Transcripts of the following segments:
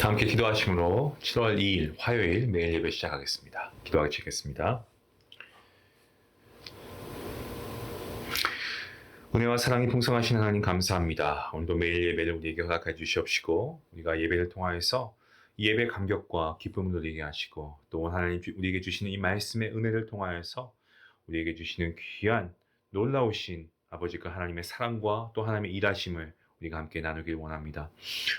다 함께 기도하심으로 7월 2일 화요일 매일 예배 시작하겠습니다. 기도하게 치겠습니다. 은혜와 사랑이 풍성하신 하나님 감사합니다. 오늘도 매일 예배를 우리에게 허락해 주시옵시고 우리가 예배를 통하여서 이 예배 감격과 기쁨을 누리게 하시고 또 하나님 우리에게 주시는 이 말씀의 은혜를 통하여서 우리에게 주시는 귀한 놀라우신 아버지가 하나님의 사랑과 또 하나님의 일하심을 우리가 함께 나누길 원합니다.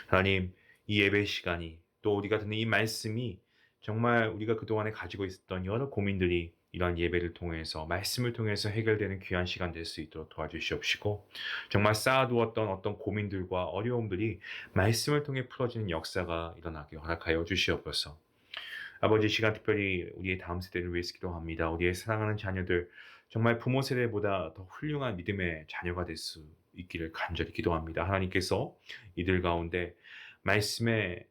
하나님, 이 예배 시간이 또 우리가 듣는 이 말씀이 정말 우리가 그동안에 가지고 있었던 여러 고민들이 이러한 예배를 통해서 말씀을 통해서 해결되는 귀한 시간 될 수 있도록 도와주시옵시고 정말 쌓아두었던 어떤 고민들과 어려움들이 말씀을 통해 풀어지는 역사가 일어나게 허락하여 주시옵소서. 아버지, 시간 특별히 우리의 다음 세대를 위해서 기도합니다. 우리의 사랑하는 자녀들 정말 부모 세대보다 더 훌륭한 믿음의 자녀가 될 수 있기를 간절히 기도합니다. 하나님께서 이들 가운데 말씀의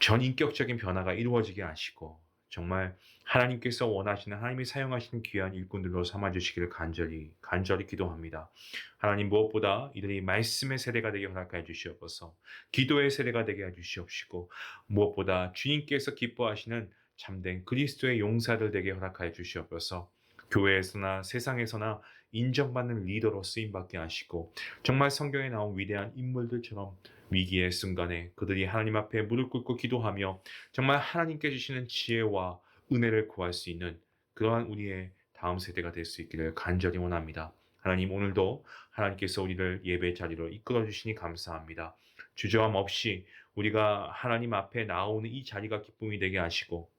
전인격적인 변화가 이루어지게 하시고 정말 하나님께서 원하시는 하나님이 사용하시는 귀한 일꾼들로 삼아주시기를 간절히 기도합니다. 하나님, 무엇보다 이들이 말씀의 세대가 되게 허락해 주시옵소서. 기도의 세대가 되게 해주시옵시고 무엇보다 주님께서 기뻐하시는 참된 그리스도의 용사들 되게 허락하여 주시옵소서. 교회에서나 세상에서나 인정받는 리더로 쓰임받게 하시고 정말 성경에 나온 위대한 인물들처럼 위기의 순간에 그들이 하나님 앞에 무릎 꿇고 기도하며 정말 하나님께 주시는 지혜와 은혜를 구할 수 있는 그러한 우리의 다음 세대가 될 수 있기를 간절히 원합니다. 하나님, 오늘도 하나님께서 우리를 예배 자리로 이끌어 주시니 감사합니다. 주저함 없이 우리가 하나님 앞에 나오는 이 자리가 기쁨이 되게 하시고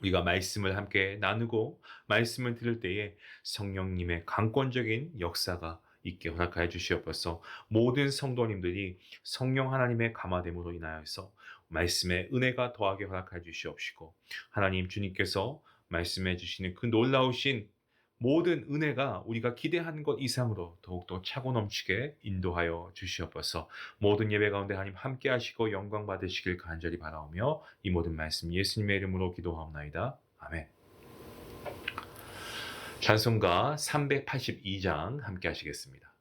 우리가 말씀을 함께 나누고 말씀을 들을 때에 성령님의 강권적인 역사가 있게 허락하여 주시옵소서. 모든 성도님들이 성령 하나님의 감화됨으로 인하여서 말씀의 은혜가 더하게 허락하여 주시옵시고 하나님, 주님께서 말씀해 주시는 그 놀라우신 모든 은혜가 우리가 기대한 것 이상으로 더욱더 차고 넘치게 인도하여 주시옵소서. 모든 예배 가운데 하나님 함께 하시고 영광 받으시길 간절히 바라오며 이 모든 말씀 예수님의 이름으로 기도하옵나이다. 아멘. 찬송가 382장 함께 하시겠습니다.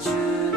주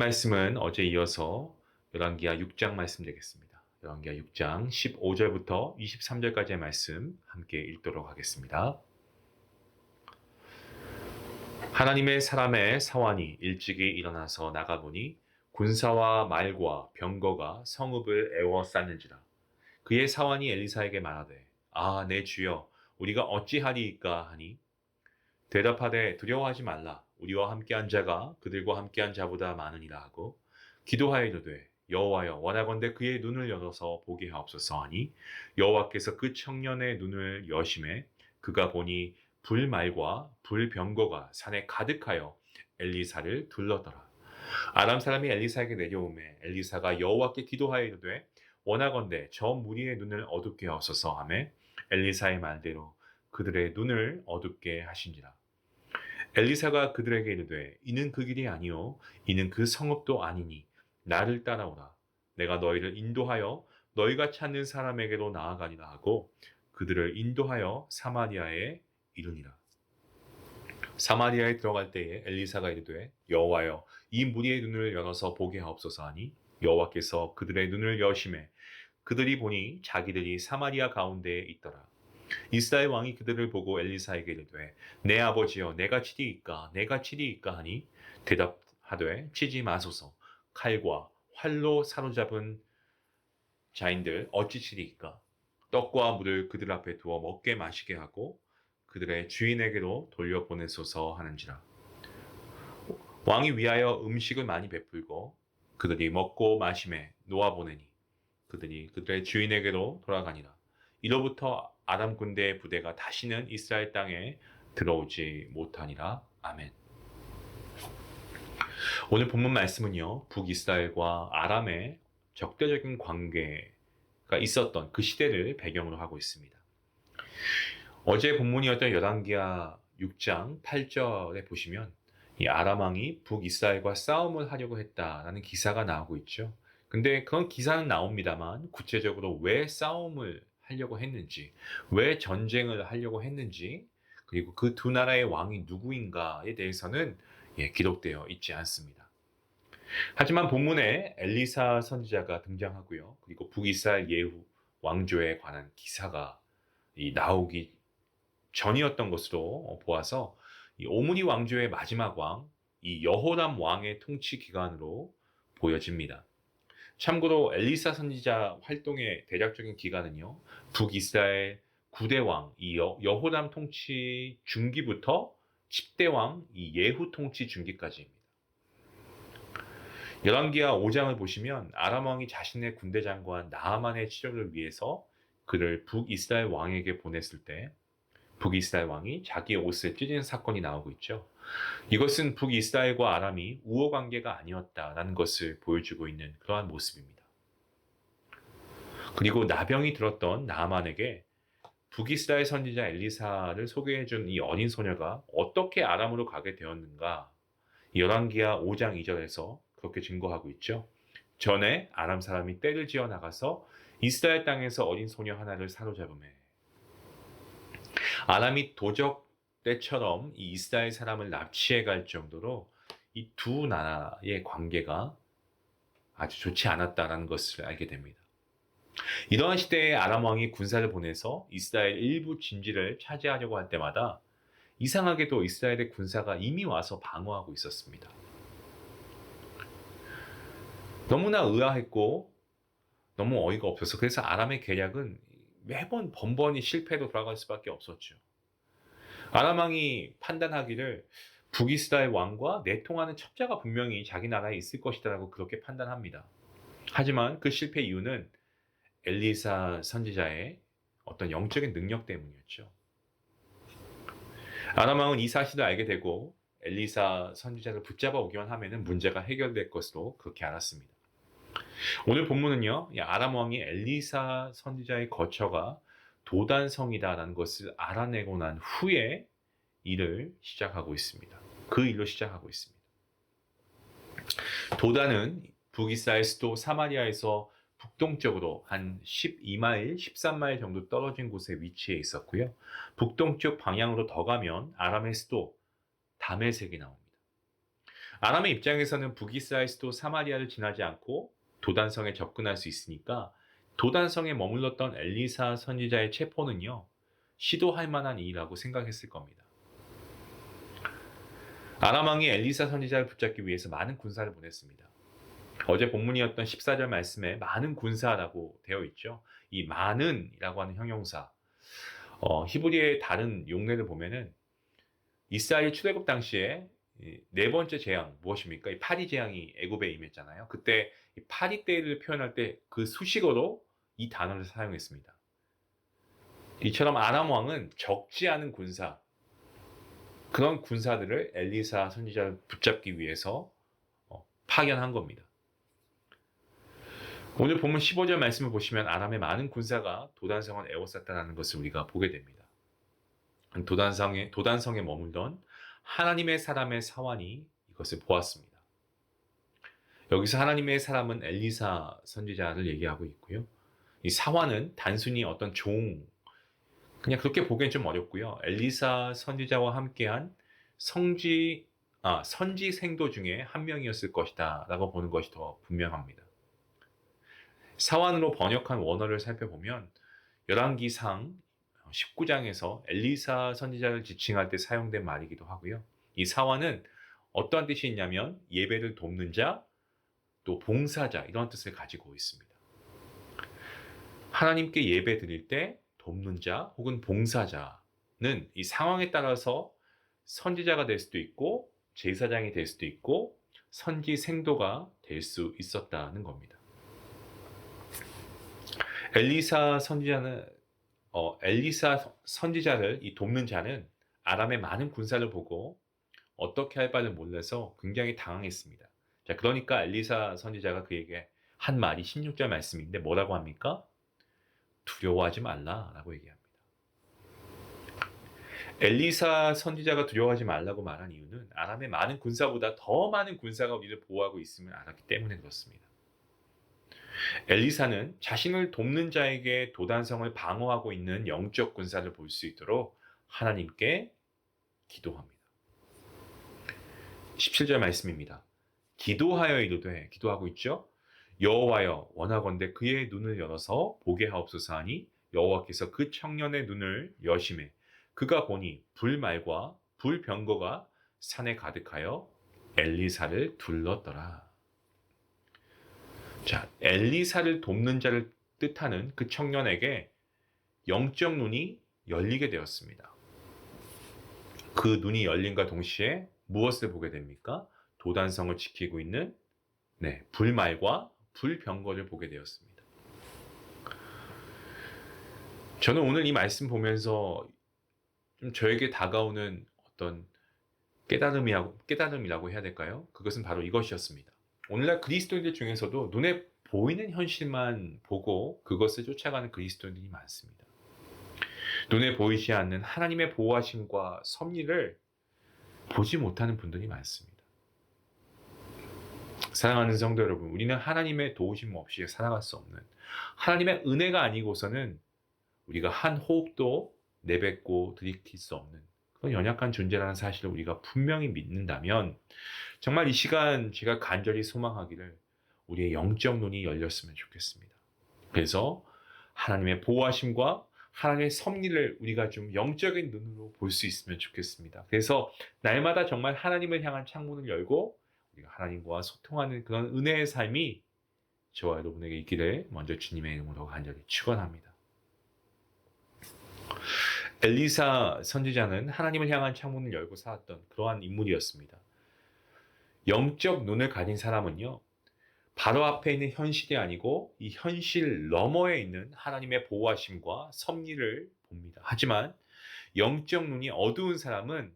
말씀은 어제 이어서 열왕기하 6장 말씀 되겠습니다. 열왕기하 6장 15절부터 23절까지의 말씀 함께 읽도록 하겠습니다. 하나님의 사람의 사환이 일찍이 일어나서 나가보니 군사와 말과 병거가 성읍을 에워쌌는지라. 그의 사환이 엘리사에게 말하되 내 주여 우리가 어찌하리이까 하니 대답하되 두려워하지 말라. 우리와 함께한 자가 그들과 함께한 자보다 많으니라 하고 기도하여 이르되 여호와여 원하건대 그의 눈을 열어서 보게 하옵소서 하니 여호와께서 그 청년의 눈을 여심해 그가 보니 불말과 불병거가 산에 가득하여 엘리사를 둘렀더라. 아람 사람이 엘리사에게 내려오매 엘리사가 여호와께 기도하여 이르되 원하건대 저 무리의 눈을 어둡게 하옵소서 하매 엘리사의 말대로 그들의 눈을 어둡게 하신지라. 엘리사가 그들에게 이르되 이는 그 길이 아니요 이는 그 성읍도 아니니 나를 따라오라. 내가 너희를 인도하여 너희가 찾는 사람에게로 나아가리라 하고 그들을 인도하여 사마리아에 이르니라. 사마리아에 들어갈 때에 엘리사가 이르되 여호와여 이 무리의 눈을 열어서 보게 하옵소서 하니 여호와께서 그들의 눈을 여심해 그들이 보니 자기들이 사마리아 가운데에 있더라. 이스라엘 왕이 그들을 보고 엘리사에게 이르되 내 아버지여 내가 치리이까 하니 대답하되 치지 마소서. 칼과 활로 사로잡은 자인들 어찌 치리이까. 떡과 물을 그들 앞에 두어 먹게 마시게 하고 그들의 주인에게로 돌려보내소서 하는지라. 왕이 위하여 음식을 많이 베풀고 그들이 먹고 마심에 놓아보내니 그들이 그들의 주인에게로 돌아가니라. 이로부터 아람 군대의 부대가 다시는 이스라엘 땅에 들어오지 못하니라. 아멘. 오늘 본문 말씀은요, 북이스라엘과 아람의 적대적인 관계가 있었던 그 시대를 배경으로 하고 있습니다. 어제 본문이었던 열왕기하 6장 8절에 보시면 이 아람 왕이 북이스라엘과 싸움을 하려고 했다라는 기사가 나오고 있죠. 근데 그런 기사는 나옵니다만 구체적으로 왜 싸움을 하려고 했는지, 왜 전쟁을 하려고 했는지, 그리고 그 두 나라의 왕이 누구인가에 대해서는 기록되어 있지 않습니다. 하지만 본문에 엘리사 선지자가 등장하고요. 그리고 북이스라엘 예후 왕조에 관한 기사가 나오기 전이었던 것으로 보아서 이 오므리 왕조의 마지막 왕, 이 여호람 왕의 통치 기간으로 보여집니다. 참고로 엘리사 선지자 활동의 대략적인 기간은요, 북이스라엘 9대 왕, 이 여호람 통치 중기부터 10대 왕, 이 예후 통치 중기까지입니다. 열왕기하 5장을 보시면 아람 왕이 자신의 군대 장관 나아만의 치료를 위해서 그를 북이스라엘 왕에게 보냈을 때 북이스라엘 왕이 자기의 옷을 찢은 사건이 나오고 있죠. 이것은 북이스라엘과 아람이 우호 관계가 아니었다라는 것을 보여주고 있는 그러한 모습입니다. 그리고 나병이 들었던 나아만에게 북이스라엘 선지자 엘리사를 소개해준 이 어린 소녀가 어떻게 아람으로 가게 되었는가, 열왕기하 5장 2절에서 그렇게 증거하고 있죠. 전에 아람 사람이 떼를 지어 나가서 이스라엘 땅에서 어린 소녀 하나를 사로잡음에 아람이 도적 때처럼 이 이스라엘 사람을 납치해 갈 정도로 이 두 나라의 관계가 아주 좋지 않았다는 것을 알게 됩니다. 이러한 시대에 아람 왕이 군사를 보내서 이스라엘 일부 진지를 차지하려고 할 때마다 이상하게도 이스라엘의 군사가 이미 와서 방어하고 있었습니다. 너무나 의아했고 너무 어이가 없어서 그래서 아람의 계략은 매번 번번이 실패로 돌아갈 수밖에 없었죠. 아람 왕이 판단하기를 북이스라엘 왕과 내통하는 첩자가 분명히 자기 나라에 있을 것이다라고 그렇게 판단합니다. 하지만 그 실패 이유는 엘리사 선지자의 어떤 영적인 능력 때문이었죠. 아람 왕은 이 사실을 알게 되고 엘리사 선지자를 붙잡아 오기만 하면 문제가 해결될 것으로 그렇게 알았습니다. 오늘 본문은요, 아람 왕이 엘리사 선지자의 거처가 도단성이다라는 것을 알아내고 난 후에 일을 시작하고 있습니다. 그 일로 시작하고 있습니다. 도단은 북이스라엘 수도 사마리아에서 북동쪽으로 한 12마일, 13마일 정도 떨어진 곳에 위치해 있었고요. 북동쪽 방향으로 더 가면 아람의 수도 다메섹이 나옵니다. 아람의 입장에서는 북이 쌓일 수도 사마리아를 지나지 않고 도단성에 접근할 수 있으니까 도단성에 머물렀던 엘리사 선지자의 체포는요, 시도할 만한 일이라고 생각했을 겁니다. 아람 왕이 엘리사 선지자를 붙잡기 위해서 많은 군사를 보냈습니다. 어제 본문이었던 14절 말씀에 많은 군사라고 되어 있죠. 이 많은이라고 하는 형용사, 히브리의 다른 용례를 보면은 이스라엘 출애굽 당시에 네 번째 재앙 무엇입니까? 이 파리 재앙이 애굽에 임했잖아요. 그때 이 파리 때를 표현할 때 그 수식어로 이 단어를 사용했습니다. 이처럼 아람 왕은 적지 않은 군사, 그런 군사들을 엘리사 선지자를 붙잡기 위해서 파견한 겁니다. 오늘 본문 15절 말씀을 보시면 아람의 많은 군사가 도단성을 에워쌌다는 것을 우리가 보게 됩니다. 도단성에 머물던 하나님의 사람의 사환이 이것을 보았습니다. 여기서 하나님의 사람은 엘리사 선지자를 얘기하고 있고요. 이 사환은 단순히 어떤 그냥 그렇게 보기엔 좀 어렵고요. 엘리사 선지자와 함께한 선지 생도 중에 한 명이었을 것이다 라고 보는 것이 더 분명합니다. 사환으로 번역한 원어를 살펴보면 열왕기상 19장에서 엘리사 선지자를 지칭할 때 사용된 말이기도 하고요. 이 사환은 어떠한 뜻이 있냐면 예배를 돕는 자, 또 봉사자 이런 뜻을 가지고 있습니다. 하나님께 예배 드릴 때 돕는 자 혹은 봉사자는 이 상황에 따라서 선지자가 될 수도 있고 제사장이 될 수도 있고 선지 생도가 될 수 있었다는 겁니다. 엘리사 선지자를 이 돕는 자는 아람의 많은 군사를 보고 어떻게 할 바를 몰라서 굉장히 당황했습니다. 자, 그러니까 엘리사 선지자가 그에게 한 말이 16절 말씀인데 뭐라고 합니까? 두려워하지 말라라고 얘기합니다. 엘리사 선지자가 두려워하지 말라고 말한 이유는 아람의 많은 군사보다 더 많은 군사가 우리를 보호하고 있음을 알았기 때문에 그렇습니다. 엘리사는 자신을 돕는 자에게 도단성을 방어하고 있는 영적 군사를 볼 수 있도록 하나님께 기도합니다. 17절 말씀입니다. 기도하여 이르되, 기도하고 있죠. 여호와여 원하건대 그의 눈을 열어서 보게 하옵소서 하니 여호와께서 그 청년의 눈을 여심해 그가 보니 불말과 불병거가 산에 가득하여 엘리사를 둘렀더라. 자, 엘리사를 돕는 자를 뜻하는 그 청년에게 영적 눈이 열리게 되었습니다. 그 눈이 열림과 동시에 무엇을 보게 됩니까? 도단성을 지키고 있는 불말과 불병거를 보게 되었습니다. 저는 오늘 이 말씀 보면서 좀 저에게 다가오는 어떤 깨달음이라고 해야 될까요? 그것은 바로 이것이었습니다. 오늘날 그리스도인들 중에서도 눈에 보이는 현실만 보고 그것을 쫓아가는 그리스도인들이 많습니다. 눈에 보이지 않는 하나님의 보호하심과 섭리를 보지 못하는 분들이 많습니다. 사랑하는 성도 여러분, 우리는 하나님의 도우심 없이 살아갈 수 없는, 하나님의 은혜가 아니고서는 우리가 한 호흡도 내뱉고 들이킬 수 없는 그런 연약한 존재라는 사실을 우리가 분명히 믿는다면 정말 이 시간 제가 간절히 소망하기를 우리의 영적 눈이 열렸으면 좋겠습니다. 그래서 하나님의 보호하심과 하나님의 섭리를 우리가 좀 영적인 눈으로 볼 수 있으면 좋겠습니다. 그래서 날마다 정말 하나님을 향한 창문을 열고 우리가 하나님과 소통하는 그런 은혜의 삶이 저와 여러분에게 있기를 먼저 주님의 이름으로 간절히 축원합니다. 엘리사 선지자는 하나님을 향한 창문을 열고 살았던 그러한 인물이었습니다. 영적 눈을 가진 사람은요, 바로 앞에 있는 현실이 아니고 이 현실 너머에 있는 하나님의 보호하심과 섭리를 봅니다. 하지만 영적 눈이 어두운 사람은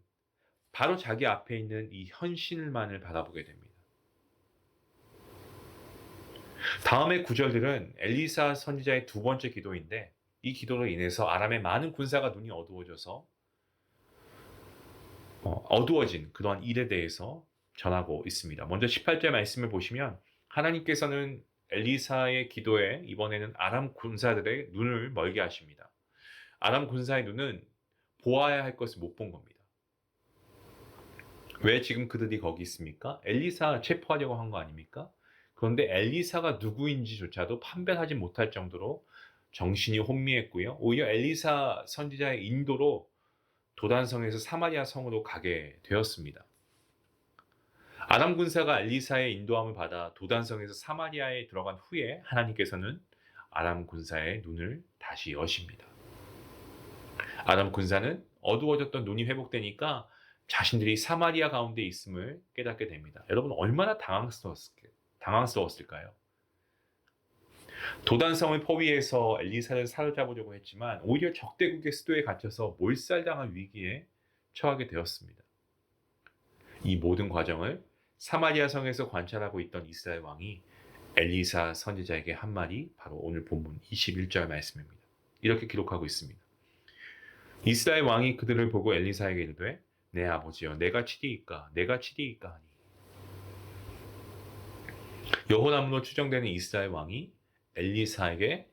바로 자기 앞에 있는 이 현실만을 바라보게 됩니다. 다음의 구절들은 엘리사 선지자의 두 번째 기도인데 이 기도로 인해서 아람의 많은 군사가 눈이 어두워진 그런 일에 대해서 전하고 있습니다. 먼저 18절 말씀을 보시면 하나님께서는 엘리사의 기도에 이번에는 아람 군사들의 눈을 멀게 하십니다. 아람 군사의 눈은 보아야 할 것을 못 본 겁니다. 왜 지금 그들이 거기 있습니까? 엘리사 체포하려고 한 거 아닙니까? 그런데 엘리사가 누구인지조차도 판별하지 못할 정도로 정신이 혼미했고요. 오히려 엘리사 선지자의 인도로 도단성에서 사마리아 성으로 가게 되었습니다. 아람 군사가 엘리사의 인도함을 받아 도단성에서 사마리아에 들어간 후에 하나님께서는 아람 군사의 눈을 다시 여십니다. 아람 군사는 어두워졌던 눈이 회복되니까 자신들이 사마리아 가운데 있음을 깨닫게 됩니다. 여러분 얼마나 당황스러웠을까요? 도단성을 포위해서 엘리사를 사로잡으려고 했지만 오히려 적대국의 수도에 갇혀서 몰살당할 위기에 처하게 되었습니다. 이 모든 과정을 사마리아 성에서 관찰하고 있던 이스라엘 왕이 엘리사 선지자에게 한 말이 바로 오늘 본문 21절 말씀입니다. 이렇게 기록하고 있습니다. 이스라엘 왕이 그들을 보고 엘리사에게 이르되 내 아버지여 내가 치리이까 하니 여호람으로 추정되는 이스라엘 왕이 엘리사에게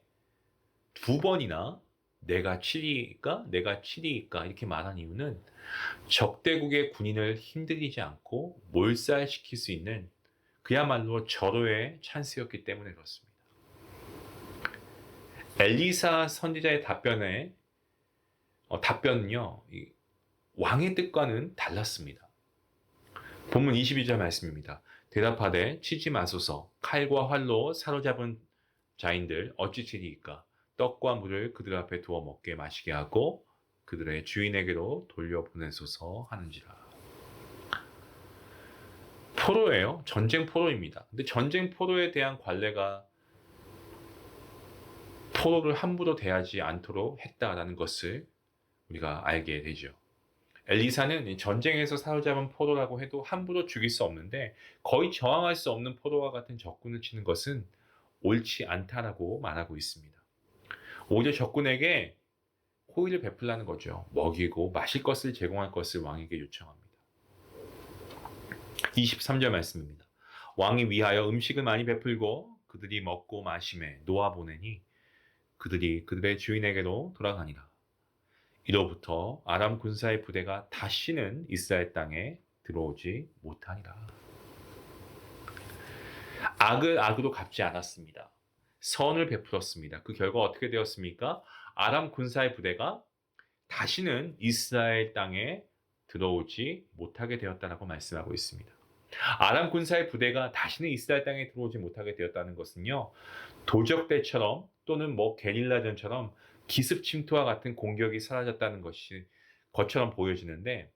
두 번이나 내가 치리이까 이렇게 말한 이유는 적대국의 군인을 힘들이지 않고 몰살시킬 수 있는 그야말로 절호의 찬스였기 때문에 그렇습니다. 엘리사 선지자의 답변은요, 왕의 뜻과는 달랐습니다. 본문 22절 말씀입니다. 대답하되 치지 마소서 칼과 활로 사로잡은 자인들 어찌 치리이까 떡과 물을 그들 앞에 두어 먹게 마시게 하고 그들의 주인에게로 돌려보내소서 하는지라. 포로예요. 전쟁 포로입니다. 근데 전쟁 포로에 대한 관례가 포로를 함부로 대하지 않도록 했다라는 것을 우리가 알게 되죠. 엘리사는 전쟁에서 사로잡은 포로라고 해도 함부로 죽일 수 없는데 거의 저항할 수 없는 포로와 같은 적군을 치는 것은 옳지 않다라고 말하고 있습니다. 오히려 적군에게 호의를 베풀라는 거죠. 먹이고 마실 것을 제공할 것을 왕에게 요청합니다. 23절 말씀입니다. 왕이 위하여 음식을 많이 베풀고 그들이 먹고 마심에 놓아보내니 그들이 그들의 주인에게로 돌아가니라. 이로부터 아람 군사의 부대가 다시는 이스라엘 땅에 들어오지 못하니라. 악을 악으로 갚지 않았습니다. 선을 베풀었습니다. 그 결과 어떻게 되었습니까? 아람 군사의 부대가 다시는 이스라엘 땅에 들어오지 못하게 되었다라고 말씀하고 있습니다. 아람 군사의 부대가 다시는 이스라엘 땅에 들어오지 못하게 되었다는 것은요, 도적대처럼 또는 게릴라전처럼 기습 침투와 같은 공격이 사라졌다는 것처럼 보여지는데,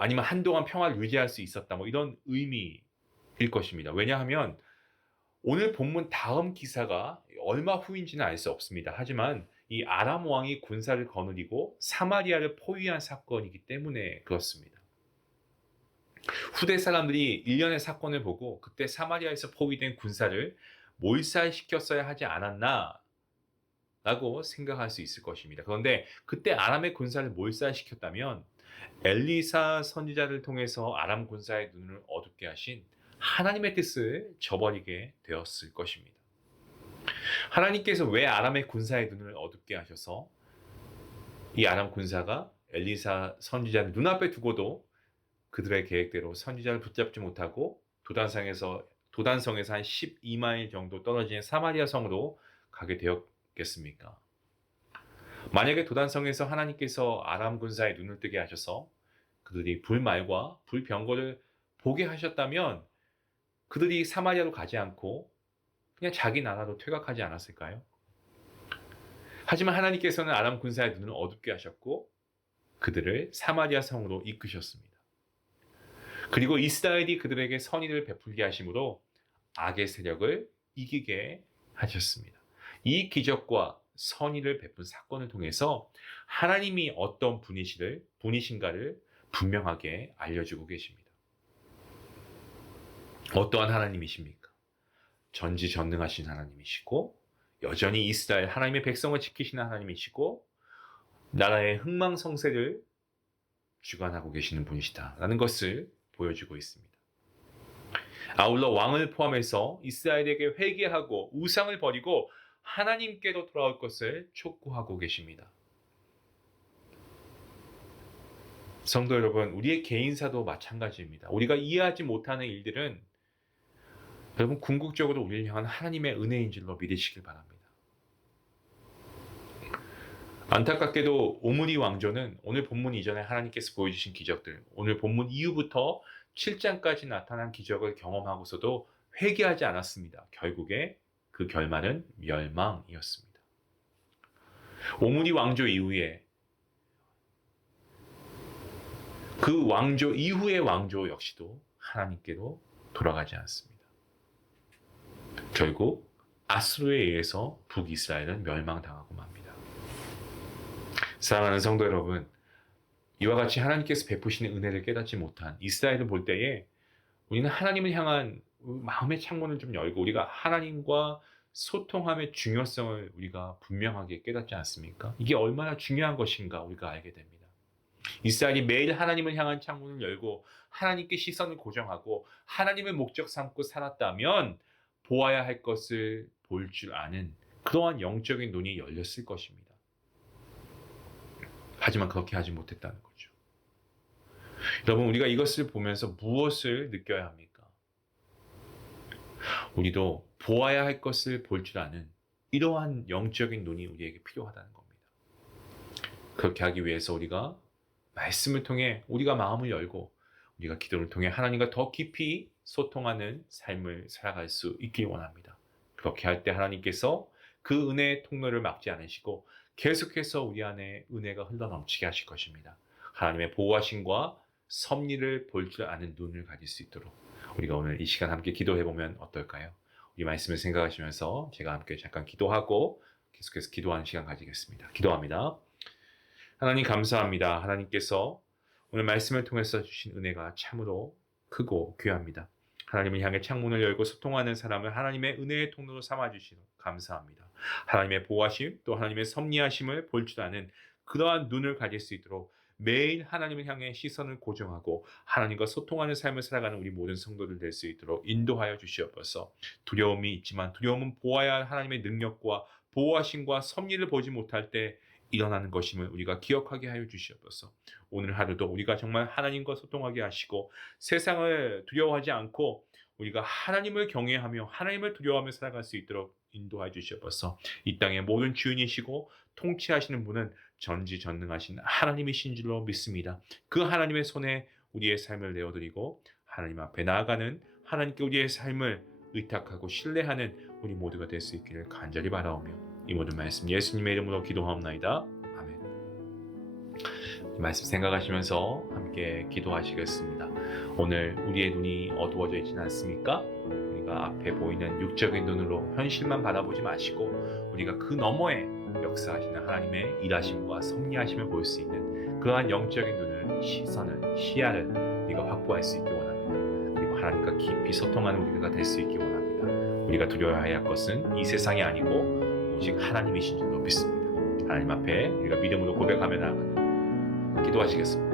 아니면 한동안 평화를 유지할 수 있었다, 이런 의미일 것입니다. 왜냐하면 오늘 본문 다음 기사가 얼마 후인지는 알 수 없습니다. 하지만 이 아람 왕이 군사를 거느리고 사마리아를 포위한 사건이기 때문에 그렇습니다. 후대 사람들이 일련의 사건을 보고 그때 사마리아에서 포위된 군사를 몰살시켰어야 하지 않았나 라고 생각할 수 있을 것입니다. 그런데 그때 아람의 군사를 몰살시켰다면 엘리사 선지자를 통해서 아람 군사의 눈을 어둡게 하신 하나님의 뜻을 저버리게 되었을 것입니다. 하나님께서 왜 아람의 군사의 눈을 어둡게 하셔서 이 아람 군사가 엘리사 선지자를 눈앞에 두고도 그들의 계획대로 선지자를 붙잡지 못하고 도단성에서 한 12마일 정도 떨어진 사마리아 성으로 가게 되었겠습니까? 만약에 도단성에서 하나님께서 아람 군사의 눈을 뜨게 하셔서 그들이 불말과 불병거를 보게 하셨다면 그들이 사마리아로 가지 않고 그냥 자기 나라로 퇴각하지 않았을까요? 하지만 하나님께서는 아람 군사의 눈을 어둡게 하셨고 그들을 사마리아 성으로 이끄셨습니다. 그리고 이스라엘이 그들에게 선의를 베풀게 하심으로 악의 세력을 이기게 하셨습니다. 이 기적과 선의를 베푼 사건을 통해서 하나님이 어떤 분이신가를 분명하게 알려주고 계십니다. 어떠한 하나님이십니까? 전지전능하신 하나님이시고 여전히 이스라엘 하나님의 백성을 지키시는 하나님이시고 나라의 흥망성쇠를 주관하고 계시는 분이시다라는 것을 보여주고 있습니다. 아울러 왕을 포함해서 이스라엘에게 회개하고 우상을 버리고 하나님께로 돌아올 것을 촉구하고 계십니다. 성도 여러분, 우리의 개인사도 마찬가지입니다. 우리가 이해하지 못하는 일들은 여러분 궁극적으로 우리를 향한 하나님의 은혜인 줄로 믿으시길 바랍니다. 안타깝게도 오므리 왕조는 오늘 본문 이전에 하나님께서 보여주신 기적들, 오늘 본문 이후부터 7장까지 나타난 기적을 경험하고서도 회개하지 않았습니다. 결국에 그 결말은 멸망이었습니다. 오므리 왕조 이후에 그 왕조 이후의 왕조 역시도 하나님께로 돌아가지 않습니다. 결국 아수르에 의해서 북이스라엘은 멸망당하고 맙니다. 사랑하는 성도 여러분, 이와 같이 하나님께서 베푸시는 은혜를 깨닫지 못한 이스라엘을 볼 때에 우리는 하나님을 향한 마음의 창문을 좀 열고 우리가 하나님과 소통함의 중요성을 우리가 분명하게 깨닫지 않습니까? 이게 얼마나 중요한 것인가 우리가 알게 됩니다. 이스라엘이 매일 하나님을 향한 창문을 열고 하나님께 시선을 고정하고 하나님을 목적 삼고 살았다면 보아야 할 것을 볼 줄 아는 그러한 영적인 눈이 열렸을 것입니다. 하지만 그렇게 하지 못했다는 거죠. 여러분, 우리가 이것을 보면서 무엇을 느껴야 합니까? 우리도 보아야 할 것을 볼 줄 아는 이러한 영적인 눈이 우리에게 필요하다는 겁니다. 그렇게 하기 위해서 우리가 말씀을 통해 우리가 마음을 열고 우리가 기도를 통해 하나님과 더 깊이 소통하는 삶을 살아갈 수 있길 원합니다. 그렇게 할 때 하나님께서 그 은혜의 통로를 막지 않으시고 계속해서 우리 안에 은혜가 흘러넘치게 하실 것입니다. 하나님의 보호하심과 섭리를 볼 줄 아는 눈을 가질 수 있도록 우리가 오늘 이 시간 함께 기도해보면 어떨까요? 우리 말씀을 생각하시면서 제가 함께 잠깐 기도하고 계속해서 기도하는 시간 가지겠습니다. 기도합니다. 하나님 감사합니다. 하나님께서 오늘 말씀을 통해서 주신 은혜가 참으로 크고 귀합니다. 하나님을 향해 창문을 열고 소통하는 사람을 하나님의 은혜의 통로로 삼아주시는 감사합니다. 하나님의 보호하심 또 하나님의 섭리하심을 볼 줄 아는 그러한 눈을 가질 수 있도록 매일 하나님을 향해 시선을 고정하고 하나님과 소통하는 삶을 살아가는 우리 모든 성도들 될 수 있도록 인도하여 주시옵소서. 두려움이 있지만 두려움은 보아야 할 하나님의 능력과 보호하심과 섭리를 보지 못할 때 일어나는 것임을 우리가 기억하게 하여 주시옵소서. 오늘 하루도 우리가 정말 하나님과 소통하게 하시고 세상을 두려워하지 않고 우리가 하나님을 경외하며 하나님을 두려워하며 살아갈 수 있도록 인도하여 주시옵소서. 이 땅의 모든 주인이시고 통치하시는 분은 전지전능하신 하나님이신 줄로 믿습니다. 그 하나님의 손에 우리의 삶을 내어드리고 하나님 앞에 나아가는 하나님께 우리의 삶을 의탁하고 신뢰하는 우리 모두가 될 수 있기를 간절히 바라오며 이 모든 말씀 예수님의 이름으로 기도하옵나이다. 아멘. 이 말씀 생각하시면서 함께 기도하시겠습니다. 오늘 우리의 눈이 어두워져 있지는 않습니까? 우리가 앞에 보이는 육적인 눈으로 현실만 바라보지 마시고 우리가 그 너머에 역사하시는 하나님의 일하심과 섭리하심을 볼 수 있는 그러한 영적인 눈을, 시선을, 시야를 우리가 확보할 수 있기 원합니다. 그리고 하나님과 깊이 소통하는 우리가 될 수 있기 원합니다. 우리가 두려워해야 할 것은 이 세상이 아니고 오직 하나님이신 줄로 믿습니다. 하나님 앞에 우리가 믿음으로 고백하며 나아가는 기도하시겠습니다.